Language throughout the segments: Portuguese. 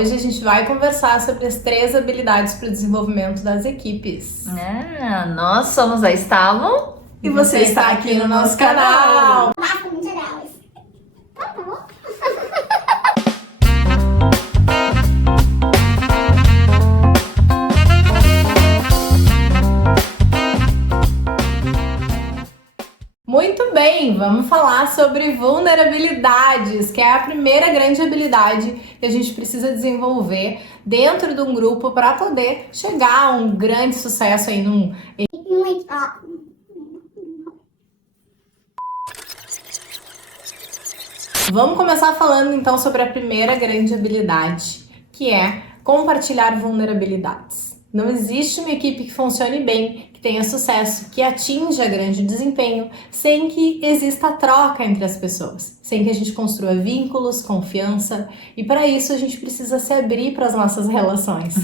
Hoje a gente vai conversar sobre as 3 habilidades para o desenvolvimento das equipes. Nós somos a Estalo e você está aqui no nosso canal. Muito bem, vamos falar sobre vulnerabilidades, que é a primeira grande habilidade que a gente precisa desenvolver dentro de um grupo para poder chegar a um grande sucesso aí Vamos começar falando então sobre a primeira grande habilidade, que é compartilhar vulnerabilidades. Não existe uma equipe que funcione bem, que tenha sucesso, que atinja grande desempenho, sem que exista a troca entre as pessoas, sem que a gente construa vínculos, confiança, e para isso a gente precisa se abrir para as nossas relações,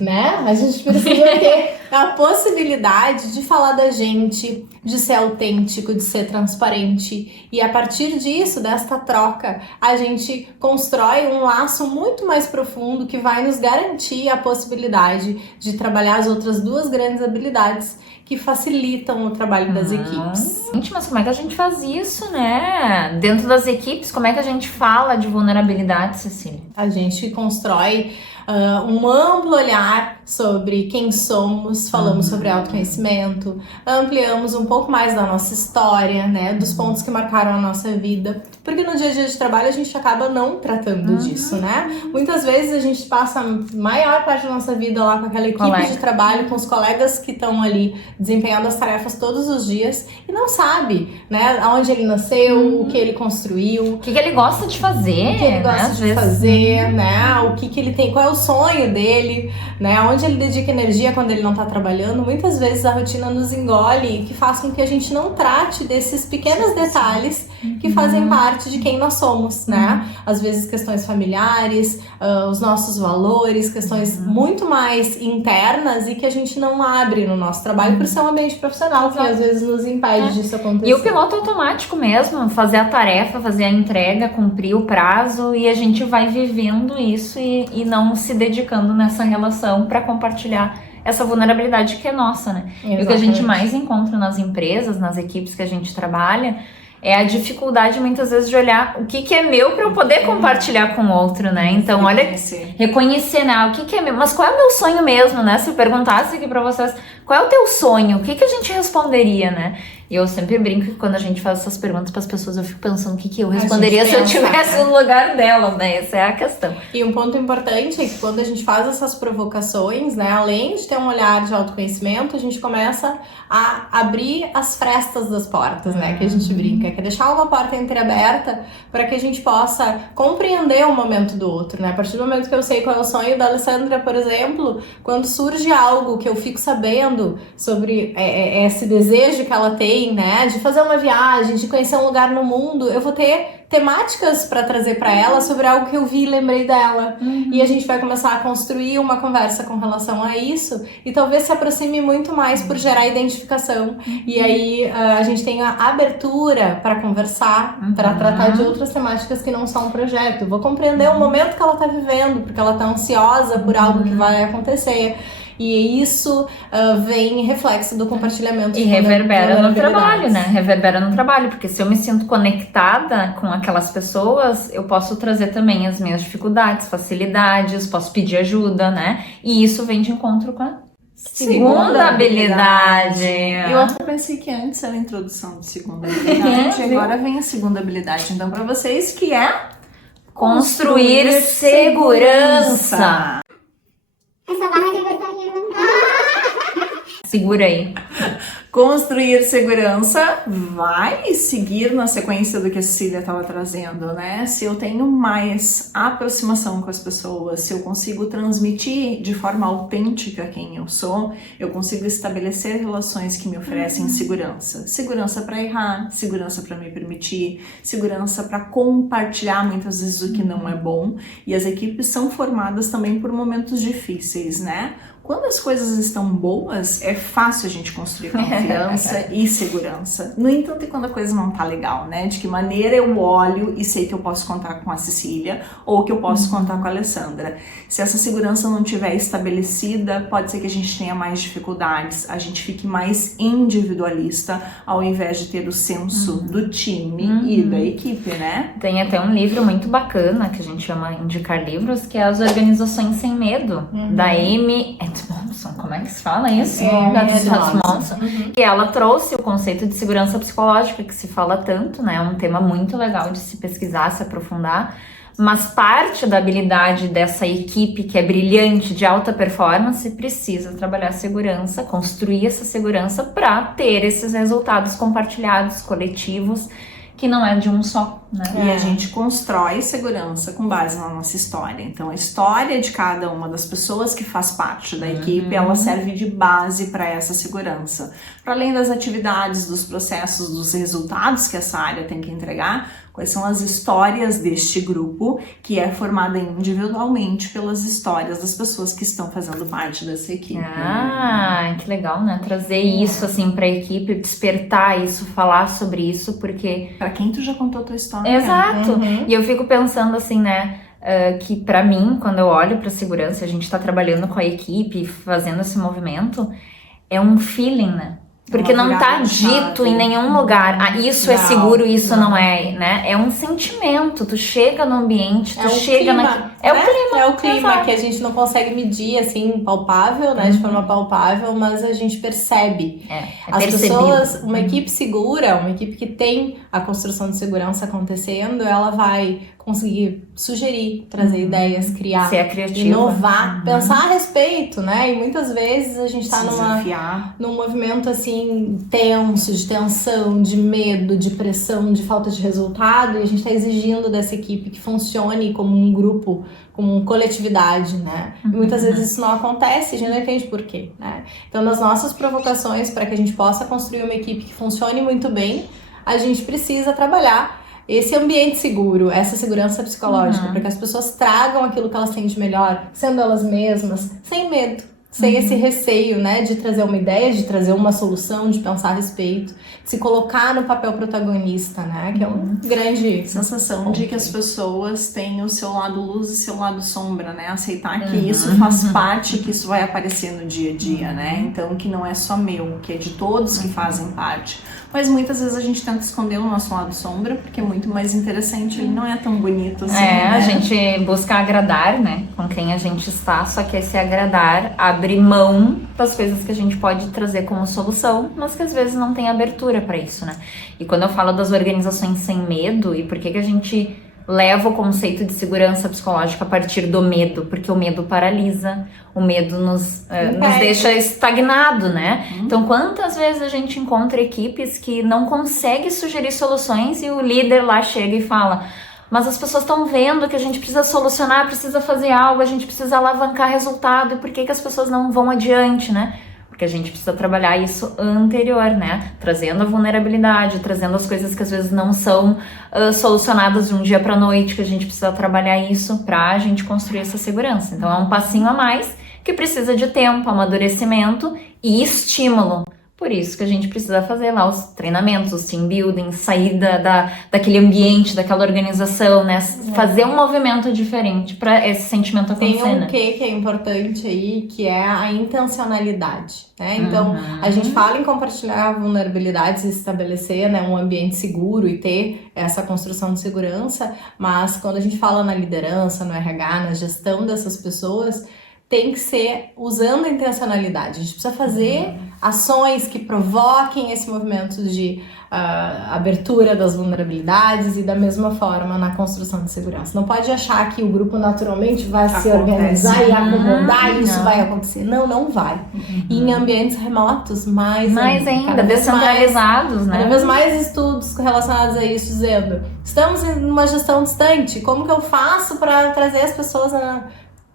né? A gente precisa ter a possibilidade de falar da gente, de ser autêntico, de ser transparente, e a partir disso, desta troca, a gente constrói um laço muito mais profundo que vai nos garantir a possibilidade de trabalhar as outras 2 grandes habilidades que facilitam o trabalho das equipes. Gente, mas como é que a gente faz isso, né? Dentro das equipes, como é que a gente fala de vulnerabilidade, Cecília? A gente constrói um amplo olhar sobre quem somos, falamos sobre autoconhecimento, ampliamos um pouco mais da nossa história, né, dos pontos que marcaram a nossa vida, porque no dia a dia de trabalho a gente acaba não tratando disso, né? Muitas vezes a gente passa a maior parte da nossa vida lá com aquela equipe de trabalho, com os colegas que estão ali desempenhando as tarefas todos os dias e não sabe, né, aonde ele nasceu, o que ele construiu, o que ele gosta de fazer, o que ele gosta de fazer, né, o que ele tem, qual é o sonho dele, né, onde ele dedica energia quando ele não tá trabalhando. Muitas vezes a rotina nos engole, que faz com que a gente não trate desses pequenos detalhes que fazem parte de quem nós somos, né? Às vezes questões familiares, os nossos valores, questões muito mais internas e que a gente não abre no nosso trabalho por ser um ambiente profissional que às vezes nos impede disso acontecer. E o piloto automático mesmo, fazer a tarefa, fazer a entrega, cumprir o prazo, e a gente vai vivendo isso e não se dedicando nessa relação para compartilhar essa vulnerabilidade que é nossa, né? Exatamente. E o que a gente mais encontra nas empresas, nas equipes que a gente trabalha, é a dificuldade muitas vezes de olhar o que é meu para eu poder compartilhar com o outro, né? Então, reconhecer, né? O que é meu, mas qual é o meu sonho mesmo, né? Se eu perguntasse aqui para vocês, qual é o teu sonho? O que a gente responderia, né? E eu sempre brinco que quando a gente faz essas perguntas para as pessoas, eu fico pensando o que eu responderia se eu estivesse no lugar delas, né? Essa é a questão. E um ponto importante é que quando a gente faz essas provocações, né, além de ter um olhar de autoconhecimento, a gente começa a abrir as frestas das portas, né? Que a gente brinca, que é deixar uma porta entreaberta para que a gente possa compreender o momento do outro, né? A partir do momento que eu sei qual é o sonho da Alessandra, por exemplo, quando surge algo que eu fico sabendo sobre esse desejo que ela tem, né, de fazer uma viagem, de conhecer um lugar no mundo, eu vou ter temáticas para trazer para ela sobre algo que eu vi e lembrei dela. E a gente vai começar a construir uma conversa com relação a isso e talvez se aproxime muito mais por gerar identificação. E aí a gente tem a abertura para conversar, para tratar de outras temáticas que não são um projeto. Eu vou compreender o momento que ela tá vivendo, porque ela tá ansiosa por algo que vai acontecer. E isso vem em reflexo do compartilhamento. E reverbera no trabalho, né? Reverbera no trabalho, porque se eu me sinto conectada com aquelas pessoas, eu posso trazer também as minhas dificuldades, facilidades, posso pedir ajuda, né? E isso vem de encontro com a segunda habilidade. Eu até pensei que antes era a introdução de segunda habilidade, e agora vem a segunda habilidade. Então, para vocês, que é construir segurança. Essa barra de Segura aí. Construir segurança vai seguir na sequência do que a Cecília estava trazendo, né? Se eu tenho mais aproximação com as pessoas, se eu consigo transmitir de forma autêntica quem eu sou, eu consigo estabelecer relações que me oferecem segurança. Segurança para errar, segurança para me permitir, segurança para compartilhar muitas vezes o que não é bom. E as equipes são formadas também por momentos difíceis, né? Quando as coisas estão boas, é fácil a gente construir confiança e segurança. No entanto, e quando a coisa não tá legal, né? De que maneira eu olho e sei que eu posso contar com a Cecília ou que eu posso contar com a Alessandra. Se essa segurança não tiver estabelecida, pode ser que a gente tenha mais dificuldades, a gente fique mais individualista ao invés de ter o senso do time e da equipe, né? Tem até um livro muito bacana que a gente chama Indicar Livros, que é As Organizações Sem Medo, da Amy Edmondson. Como é que se fala isso? Edmondson. Que ela trouxe o conceito de segurança psicológica, que se fala tanto, né? É um tema muito legal de se pesquisar, se aprofundar. Mas parte da habilidade dessa equipe que é brilhante, de alta performance, precisa trabalhar segurança, construir essa segurança para ter esses resultados compartilhados, coletivos, que não é de um só, né? E a gente constrói segurança com base na nossa história. Então, a história de cada uma das pessoas que faz parte da equipe, ela serve de base para essa segurança. Para além das atividades, dos processos, dos resultados que essa área tem que entregar, quais são as histórias deste grupo, que é formada individualmente pelas histórias das pessoas que estão fazendo parte dessa equipe. Ah, que legal, né? Trazer isso, assim, pra equipe, despertar isso, falar sobre isso, porque... Pra quem tu já contou a tua história. Exato! E eu fico pensando assim, né? Que pra mim, quando eu olho pra segurança, a gente tá trabalhando com a equipe, fazendo esse movimento, é um feeling, né? Porque não tá dito em nenhum lugar, isso é seguro, isso não é, né? É um sentimento, tu chega no ambiente, tu chega na... É o clima que a gente não consegue medir, assim, palpável, né? De forma palpável, mas a gente percebe. As pessoas, uma equipe segura, uma equipe que tem a construção de segurança acontecendo, ela vai conseguir sugerir, trazer ideias, criar, ser criativa, inovar, pensar a respeito, né? E muitas vezes a gente tá num movimento assim tenso, de tensão, de medo, de pressão, de falta de resultado, e a gente tá exigindo dessa equipe que funcione como um grupo, como uma coletividade, né? E muitas vezes isso não acontece, a gente não entende por quê, né? Então, nas nossas provocações, para que a gente possa construir uma equipe que funcione muito bem, a gente precisa trabalhar esse ambiente seguro, essa segurança psicológica, para que as pessoas tragam aquilo que elas têm de melhor, sendo elas mesmas, sem medo, sem esse receio, né, de trazer uma ideia, de trazer uma solução, de pensar a respeito, de se colocar no papel protagonista, né, que é uma grande sensação de que as pessoas têm o seu lado luz e seu lado sombra, né, aceitar que isso faz parte, que isso vai aparecer no dia a dia, né, então que não é só meu, que é de todos que fazem parte. Mas muitas vezes a gente tenta esconder o nosso lado sombra, porque é muito mais interessante, ele não é tão bonito assim. A gente busca agradar, né, com quem a gente está, só que esse agradar abre mão das coisas que a gente pode trazer como solução, mas que às vezes não tem abertura para isso, né. E quando eu falo das organizações sem medo, e por que a gente leva o conceito de segurança psicológica a partir do medo, porque o medo paralisa, o medo nos deixa estagnado, né? Então, quantas vezes a gente encontra equipes que não conseguem sugerir soluções e o líder lá chega e fala: mas as pessoas estão vendo que a gente precisa solucionar, precisa fazer algo, a gente precisa alavancar resultado, e por que as pessoas não vão adiante, né? Porque a gente precisa trabalhar isso anterior, né? Trazendo a vulnerabilidade, trazendo as coisas que às vezes não são solucionadas de um dia para noite, que a gente precisa trabalhar isso pra gente construir essa segurança. Então é um passinho a mais que precisa de tempo, amadurecimento e estímulo. Por isso que a gente precisa fazer lá os treinamentos, os team building, sair daquele ambiente, daquela organização, né? Fazer um movimento diferente para esse sentimento acontecer. Tem um que é importante aí, que é a intencionalidade, né? Então, a gente fala em compartilhar vulnerabilidades e estabelecer, né, um ambiente seguro e ter essa construção de segurança, mas quando a gente fala na liderança, no RH, na gestão dessas pessoas, tem que ser usando a intencionalidade. A gente precisa fazer ações que provoquem esse movimento de abertura das vulnerabilidades e da mesma forma na construção de segurança. Não pode achar que o grupo naturalmente vai se organizar e acomodar e isso vai acontecer. Não vai. E em ambientes remotos, mais ainda descentralizados, né? Cada vez mais estudos relacionados a isso dizendo: estamos em uma gestão distante, como que eu faço para trazer as pessoas a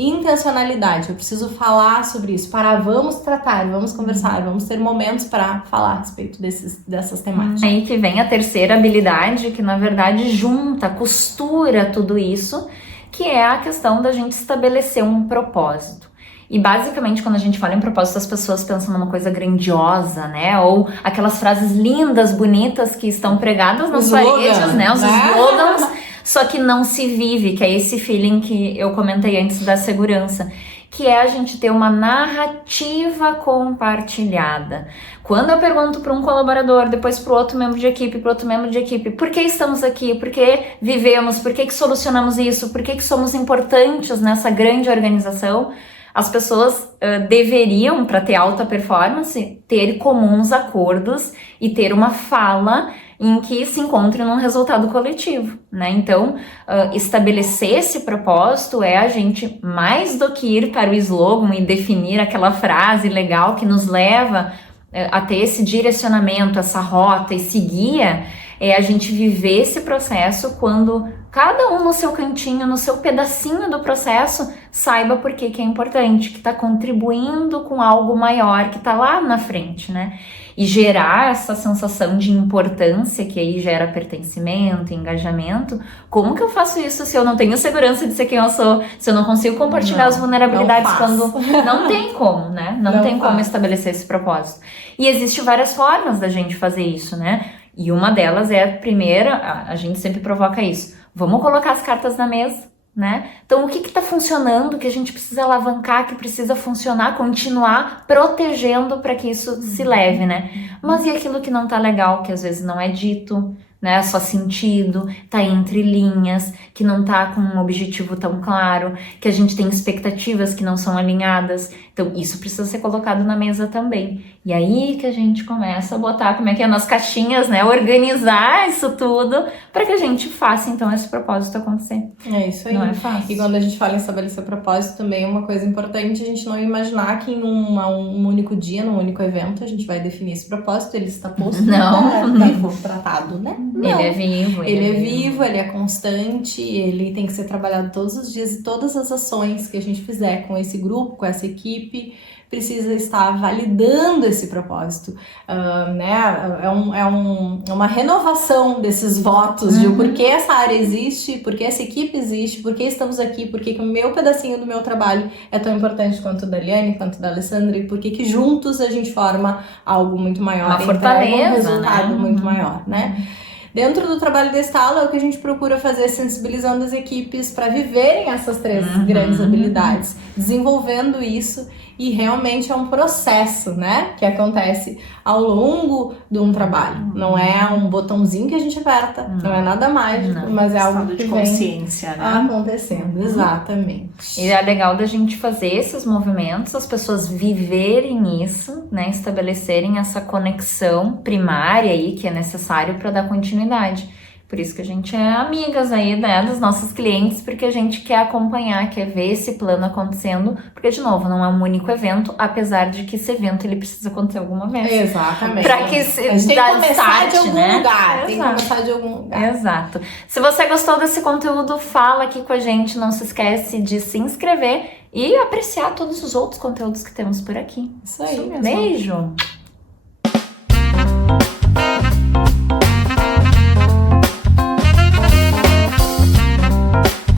intencionalidade? Eu preciso falar sobre isso. Vamos tratar, vamos conversar, vamos ter momentos para falar a respeito dessas temáticas. Aí que vem a terceira habilidade, que na verdade junta, costura tudo isso, que é a questão da gente estabelecer um propósito. E basicamente, quando a gente fala em propósito, as pessoas pensam numa coisa grandiosa, né? Ou aquelas frases lindas, bonitas que estão pregadas nas paredes, né? Os slogans, só que não se vive, que é esse feeling que eu comentei antes da segurança, que é a gente ter uma narrativa compartilhada. Quando eu pergunto para um colaborador, depois para outro membro de equipe, por que estamos aqui, por que vivemos, por que solucionamos isso, por que somos importantes nessa grande organização, as pessoas deveriam, para ter alta performance, ter comuns acordos e ter uma fala em que se encontre num resultado coletivo, né? Então, estabelecer esse propósito é a gente, mais do que ir para o slogan e definir aquela frase legal que nos leva a ter esse direcionamento, essa rota, esse guia, é a gente viver esse processo quando cada um no seu cantinho, no seu pedacinho do processo, saiba por que é importante, que está contribuindo com algo maior, que está lá na frente, né? E gerar essa sensação de importância, que aí gera pertencimento, engajamento. Como que eu faço isso se eu não tenho segurança de ser quem eu sou? Se eu não consigo compartilhar as vulnerabilidades quando... Não tem como, né? Não tem como estabelecer esse propósito. E existem várias formas da gente fazer isso, né? E uma delas é a primeira, a gente sempre provoca isso. Vamos colocar as cartas na mesa, né? Então, o que está funcionando, que a gente precisa alavancar, que precisa funcionar, continuar protegendo para que isso se leve, né? Mas e aquilo que não tá legal, que às vezes não é dito, né? Só sentido, tá entre linhas, que não tá com um objetivo tão claro, que a gente tem expectativas que não são alinhadas. Então, isso precisa ser colocado na mesa também. E aí que a gente começa a botar, como é que é, nas caixinhas, né? Organizar isso tudo para que a gente faça, então, esse propósito acontecer. É isso aí. Não é fácil. E quando a gente fala em estabelecer propósito, também é uma coisa importante a gente não imaginar que em um único dia, num único evento, a gente vai definir esse propósito, ele está posto, está tratado, né? Não. Ele é vivo. Ele é vivo, ele é constante, ele tem que ser trabalhado todos os dias e todas as ações que a gente fizer com esse grupo, com essa equipe, precisa estar validando esse propósito, né? É uma renovação desses votos de o porquê essa área existe, porquê essa equipe existe, porquê estamos aqui, porquê que o meu pedacinho do meu trabalho é tão importante quanto o da Eliane, quanto da Alessandra, e porquê que juntos a gente forma algo muito maior, uma fortaleza, um resultado, né? Muito maior, né? Dentro do trabalho da Estalo é o que a gente procura fazer, sensibilizando as equipes para viverem essas três grandes habilidades, desenvolvendo isso, e realmente é um processo, né, que acontece ao longo de um trabalho. Não é um botãozinho que a gente aperta, não é nada mágico, mas é algo que de consciência, vem né? acontecendo, exatamente. E é legal da gente fazer esses movimentos, as pessoas viverem isso, né, estabelecerem essa conexão primária aí que é necessário para dar continuidade. Por isso que a gente é amigas aí, né, dos nossos clientes, porque a gente quer acompanhar, quer ver esse plano acontecendo, porque, de novo, não é um único evento, apesar de que esse evento ele precisa acontecer alguma vez. Exatamente. Para que se a gente tem que começar start, de algum né? lugar. Tem que começar de algum lugar. Exato. Se você gostou desse conteúdo, fala aqui com a gente, não se esquece de se inscrever e apreciar todos os outros conteúdos que temos por aqui. Isso aí. Beijo!